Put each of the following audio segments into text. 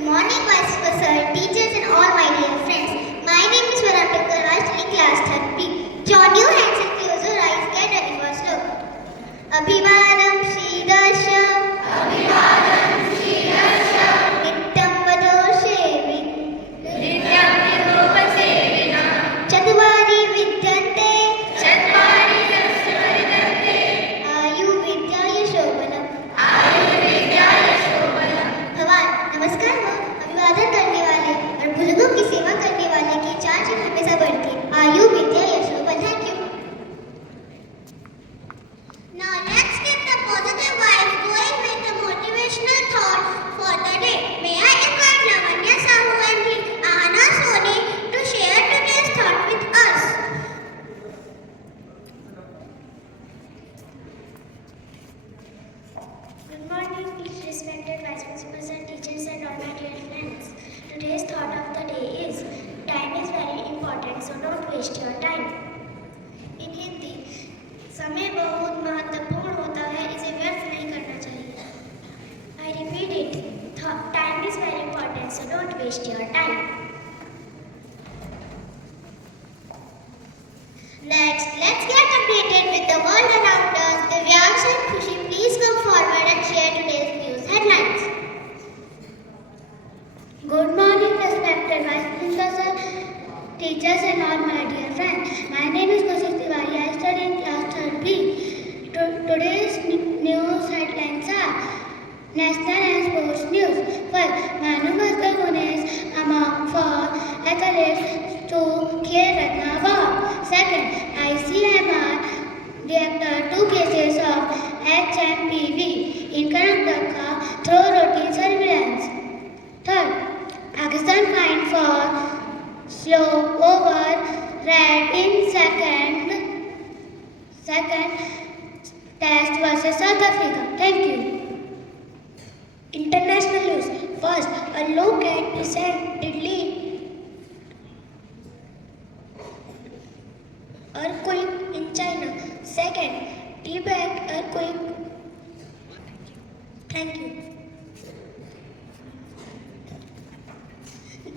Good morning, Vice Professor, teachers and all my dear friends. My name is Shivanshinternationalschoo1814 class 3. Join your hands and close your eyes. Get ready for slow. Abhimanam Shridasham Nityam Vadoshevi Chatvari Vidyante Ayu Vidya Yashobhanam भगवान नमस्कार हो। अभिवादन करने वाले और बुजुर्गों की सेवा करने वाले की चार चीज हमेशा बढ़ती आयु विद्या यशोबल। Thank you. Now let's get the positive vibes going with the motivational thought for the day. May I invite Lavanya Sahu and Anna Soni to share today's thought with us. Good morning, respected Vice Principals and teachers and all my dear friends. Today's thought of the day is time is very important, so don't waste your time. In Hindi, समय बहुत महत्वपूर्ण होता है, इसे व्यर्थ नहीं करना चाहिए. I repeat it. Time is very important, so don't waste your time. Next, let's get updated with the world around us. Divyansh and Khushi, please come forward and share today's news headlines. Good morning, respected Vice Principal, teachers and all my dear friends. My name is Khushi Tiwari. I study in class 3B. Today's news headlines are National and Sports News. First, Manu Bhaskar winners among 4 athletes to Khel Ratna Award. Second, ICMR director 2 cases of HMPV in Karnataka through routine surveillance. Third, Pakistan fined for slow over red in second test versus South Africa. Thank you. International news. First, a look at recently earthquake in China. Second, Tibet earthquake. Thank you.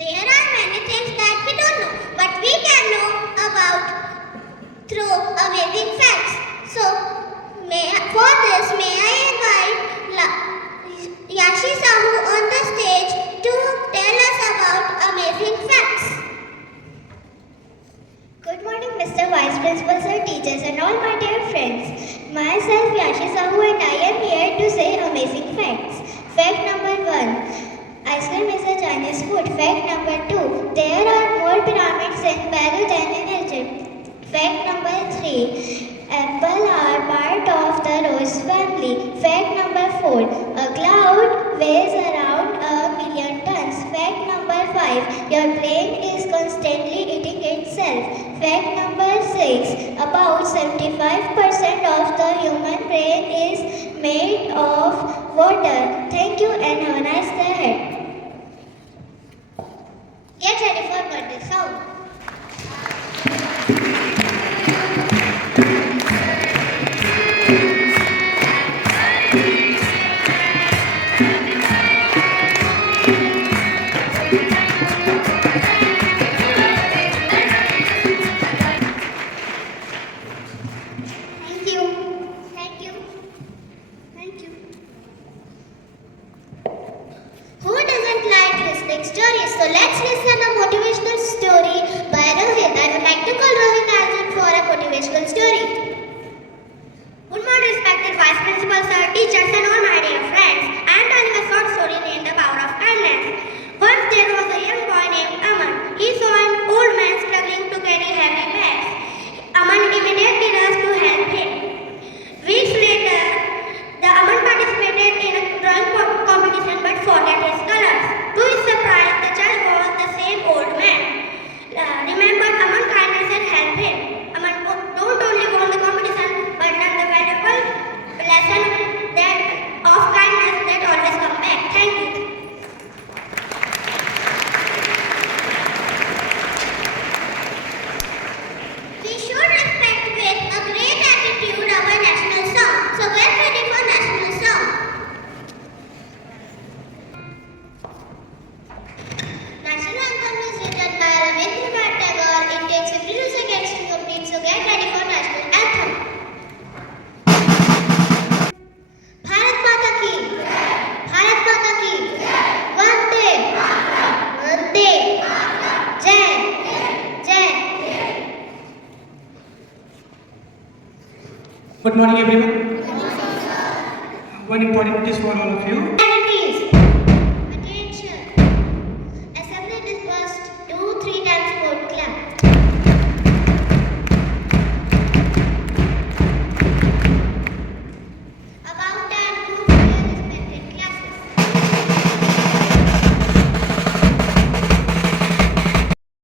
There are many things that we don't know, but we can know about through amazing facts. So, for this, may I invite Yashi Sahu on the stage to tell us about amazing facts. Good morning, Mr. Vice Principal, sir, teachers and all my dear friends. Myself, Yashi Sahu, and I am here to say amazing facts. Fact number 1. Ice cream is a Chinese food. Fact number 2. There are more pyramids in Peru than in Egypt. Fact number 3. Apples are part of the rose family. Fact number 4. A cloud weighs around 1,000,000 tons. Fact number 5. Your brain is constantly eating itself. Fact number 6. About 75% of the human brain is made of water. Thank you and have a nice day ahead. Get ready for birthday song. Thank you. Who Good morning everyone. One important notice for all of you.